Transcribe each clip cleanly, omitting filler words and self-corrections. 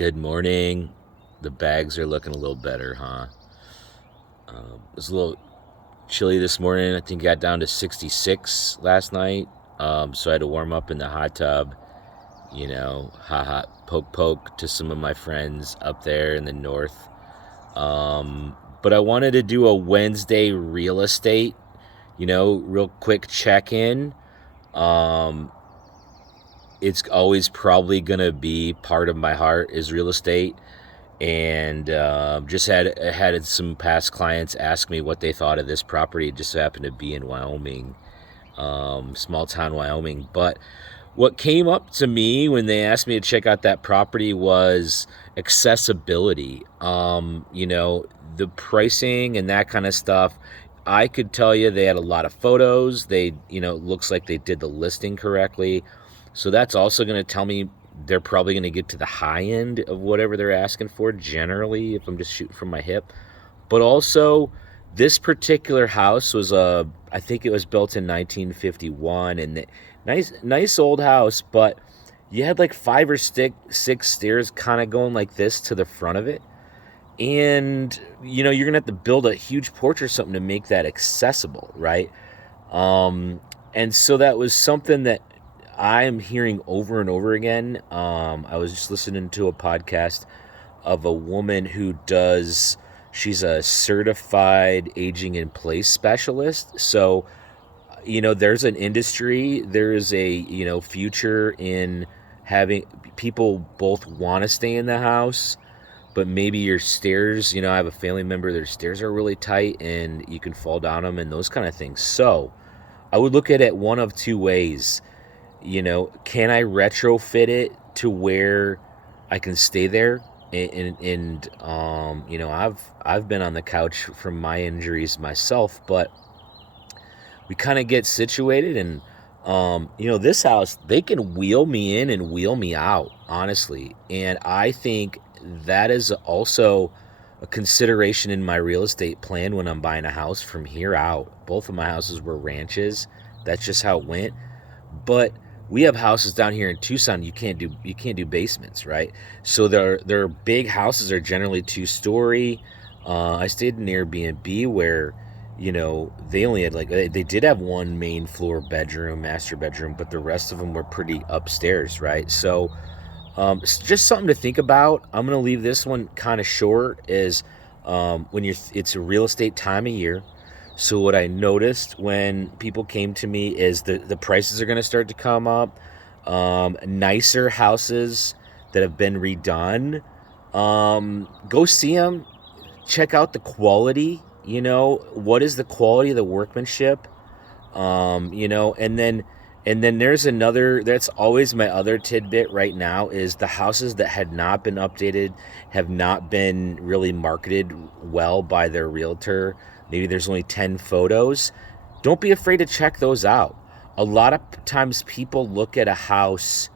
Good morning. The bags are looking a little better, huh? It was a little chilly this morning. I think it got down to 66 last night. So I had to warm up in the hot tub, haha, poke poke to some of my friends up there in the north. But I wanted to do a Wednesday real estate, real quick check in. Um, it's always probably going to be part of my heart is real estate. And just had some past clients ask me what they thought of this property. It just happened to be in Wyoming, small town Wyoming. But what came up to me when they asked me to check out that property was accessibility. The pricing and that kind of stuff. I could tell you they had a lot of photos. It looks like they did the listing correctly. So that's also going to tell me they're probably going to get to the high end of whatever they're asking for generally if I'm just shooting from my hip. But also, this particular house I think it was built in 1951, and nice old house, but you had like five or six stairs kind of going like this to the front of it. And, you're going to have to build a huge porch or something to make that accessible, right? And so that was something that I am hearing over and over again. I was just listening to a podcast of a woman she's a certified aging in place specialist. So, there's an industry, there's a, future in having people both want to stay in the house, but maybe your stairs, I have a family member, their stairs are really tight and you can fall down them and those kind of things. So I would look at it one of two ways. Can I retrofit it to where I can stay there? I've been on the couch from my injuries myself, but we kind of get situated and, this house, they can wheel me in and wheel me out, honestly. And I think that is also a consideration in my real estate plan when I'm buying a house from here out. Both of my houses were ranches. That's just how it went. But we have houses down here in Tucson you can't do basements, right? So their big houses are generally 2-story. I stayed in an Airbnb where they only had they did have one main floor bedroom, master bedroom, but the rest of them were pretty upstairs, right? So it's just something to think about. I'm gonna leave this one kind of short. Is it's a real estate time of year. So what I noticed when people came to me is the prices are going to start to come up. Nicer houses that have been redone. Go see them. Check out the quality. What is the quality of the workmanship? And then there's another. That's always my other tidbit right now is the houses that had not been updated, have not been really marketed well by their realtor. Maybe there's only 10 photos. Don't be afraid to check those out. A lot of times people look at a house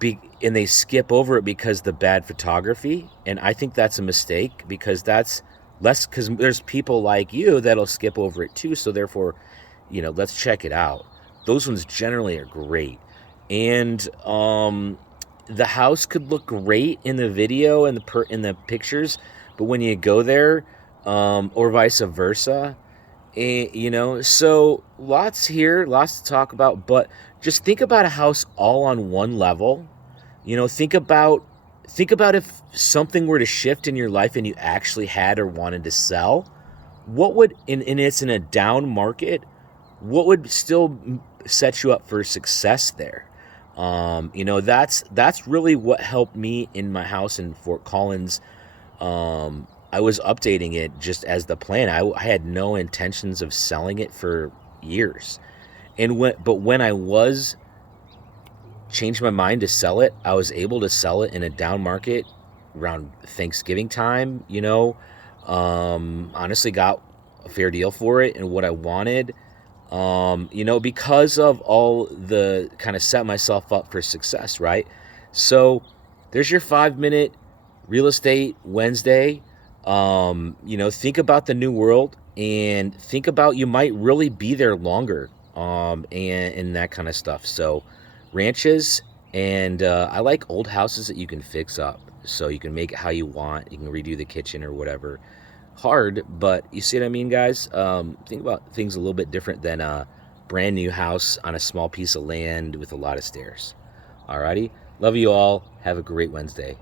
and they skip over it because the bad photography. And I think that's a mistake because because there's people like you that'll skip over it too. So therefore, let's check it out. Those ones generally are great. And the house could look great in the video and in the pictures, but when you go there, or vice versa. So lots here, lots to talk about, but just think about a house all on one level. Think about if something were to shift in your life and you actually had or wanted to sell, what would, and it's in a down market, what would still set you up for success there? That's really what helped me in my house in Fort Collins. I was updating it just as the plan. I had no intentions of selling it for years. But when I was changed my mind to sell it, I was able to sell it in a down market around Thanksgiving time, honestly got a fair deal for it and what I wanted, because of all the kind of set myself up for success, right? So there's your 5-minute real estate Wednesday. Think about the new world and think about you might really be there longer, and that kind of stuff. So ranches, And I like old houses that you can fix up. So you can make it how you want. You can redo the kitchen or whatever. Hard, but you see what I mean, guys? Think about things a little bit different than a brand new house on a small piece of land with a lot of stairs. Alrighty? Love you all. Have a great Wednesday.